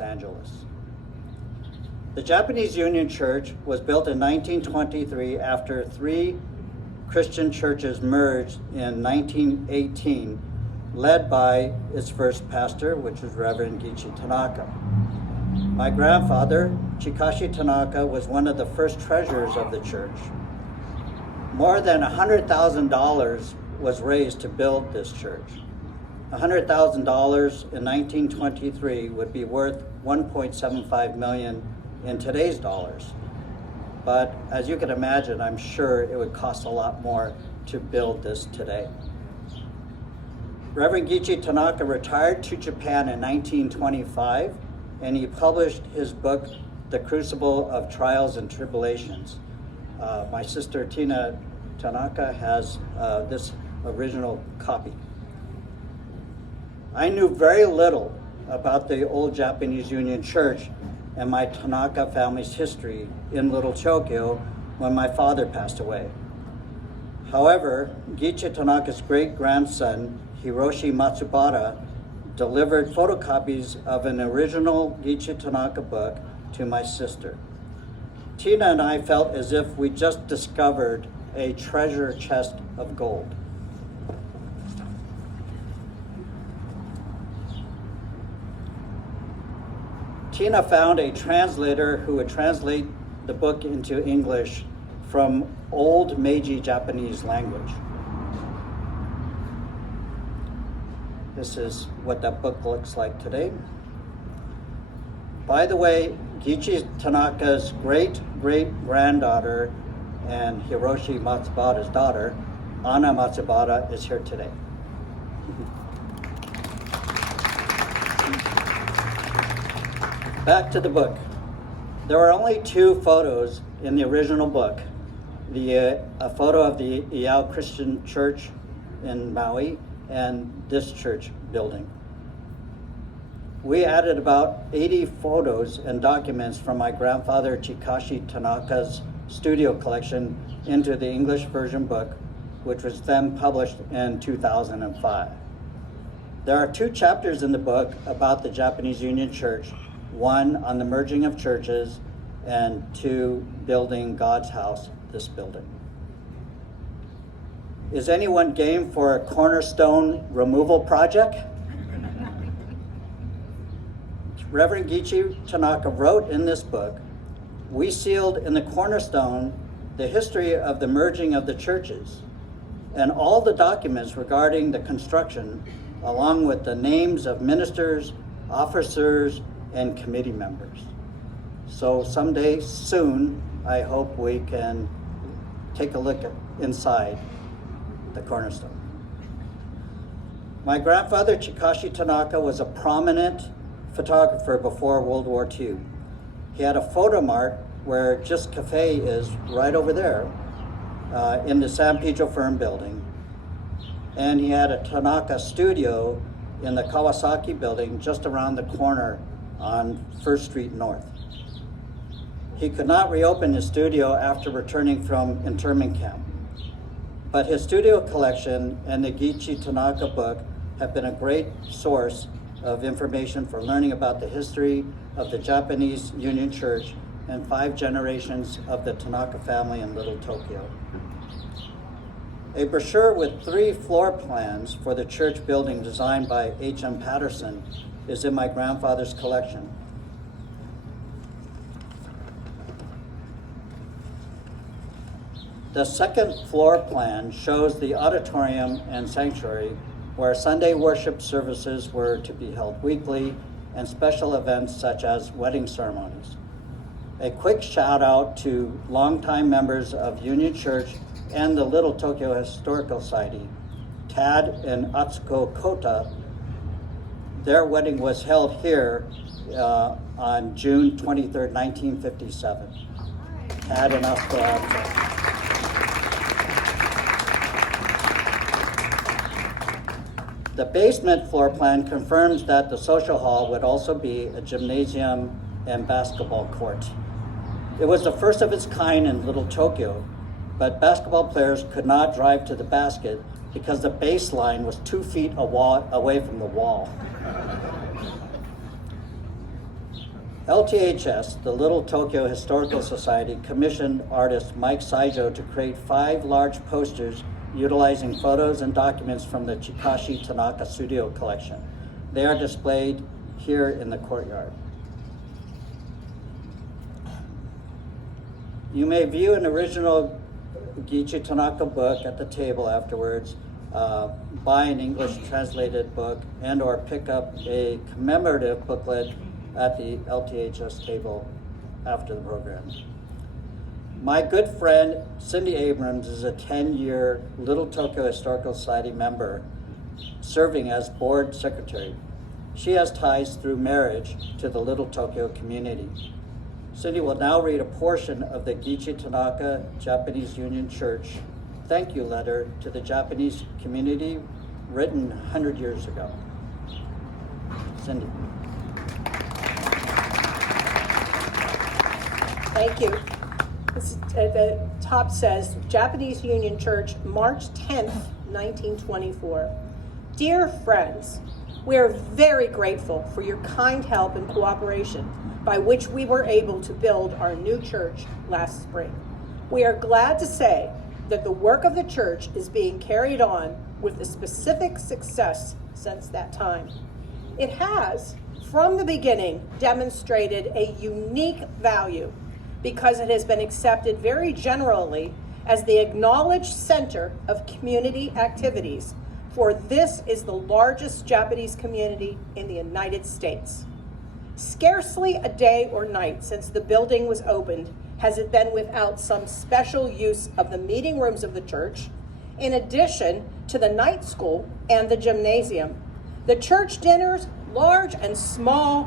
Angeles. The Japanese Union Church was built in 1923 after 3 Christian churches merged in 1918, led by its first pastor, which was Reverend Gichi Tanaka. My grandfather, Chikashi Tanaka, was one of the first treasurers of the church. More than $100,000 was raised to build this church. $100,000 in 1923 would be worth $1.75 million in today's dollars. But as you can imagine, I'm sure it would cost a lot more to build this today. Reverend Gichi Tanaka retired to Japan in 1925, and he published his book, The Crucible of Trials and Tribulations. My sister Tina Tanaka has this original copy. I knew very little about the old Japanese Union Church and my Tanaka family's history in Little Tokyo when my father passed away. However, Gichi Tanaka's great-grandson, Hiroshi Matsubara, delivered photocopies of an original Gichi Tanaka book to my sister. Tina and I felt as if we just discovered a treasure chest of gold. Tina found a translator who would translate the book into English from old Meiji Japanese language. This is what that book looks like today. By the way, Gichi Tanaka's great-great-granddaughter and Hiroshi Matsubara's daughter, Anna Matsubara, is here today. Back to the book. There are only 2 photos in the original book. A photo of the Iao Christian Church in Maui and this church building. We added about 80 photos and documents from my grandfather Chikashi Tanaka's studio collection into the English version book, which was then published in 2005. There are 2 chapters in the book about the Japanese Union Church, 1 on the merging of churches, and 2 building God's house, this building. Is anyone game for a cornerstone removal project? Reverend Gichi Tanaka wrote in this book, "We sealed in the cornerstone the history of the merging of the churches and all the documents regarding the construction, along with the names of ministers, officers, and committee members." So someday soon, I hope we can take a look inside the cornerstone. My grandfather Chikashi Tanaka was a prominent photographer before World War II. He had a photo mart where Just Cafe is right over there in the San Pedro Firm building. And he had a Tanaka studio in the Kawasaki building just around the corner on 1st Street North. He could not reopen his studio after returning from internment camp, but his studio collection and the Gichi Tanaka book have been a great source of information for learning about the history of the Japanese Union Church and 5 generations of the Tanaka family in Little Tokyo. A brochure with 3 floor plans for the church building designed by H.M. Patterson is in my grandfather's collection. The 2nd floor plan shows the auditorium and sanctuary where Sunday worship services were to be held weekly and special events such as wedding ceremonies. A quick shout out to longtime members of Union Church and the Little Tokyo Historical Society, Tad and Atsuko Kota. Their wedding was held here on June 23rd, 1957. Tad and Atsuko. The basement floor plan confirms that the social hall would also be a gymnasium and basketball court. It was the first of its kind in Little Tokyo, but basketball players could not drive to the basket because the baseline was 2 feet away from the wall. LTHS, the Little Tokyo Historical Society, commissioned artist Mike Saijo to create 5 large posters utilizing photos and documents from the Chikashi Tanaka Studio collection. They are displayed here in the courtyard. You may view an original Giichi Tanaka book at the table afterwards, buy an English translated book, and or pick up a commemorative booklet at the LTHS table after the program. My good friend Cindy Abrams is a 10-year Little Tokyo Historical Society member, serving as board secretary. She has ties through marriage to the Little Tokyo community. Cindy will now read a portion of the Giichi Tanaka Japanese Union Church thank you letter to the Japanese community, written 100 years ago. Cindy. Thank you. At the top says, Japanese Union Church, March 10th, 1924. Dear friends, we are very grateful for your kind help and cooperation by which we were able to build our new church last spring. We are glad to say that the work of the church is being carried on with a specific success since that time. It has, from the beginning, demonstrated a unique value because it has been accepted very generally as the acknowledged center of community activities, for this is the largest Japanese community in the United States. Scarcely a day or night since the building was opened has it been without some special use of the meeting rooms of the church, in addition to the night school and the gymnasium. The church dinners, large and small,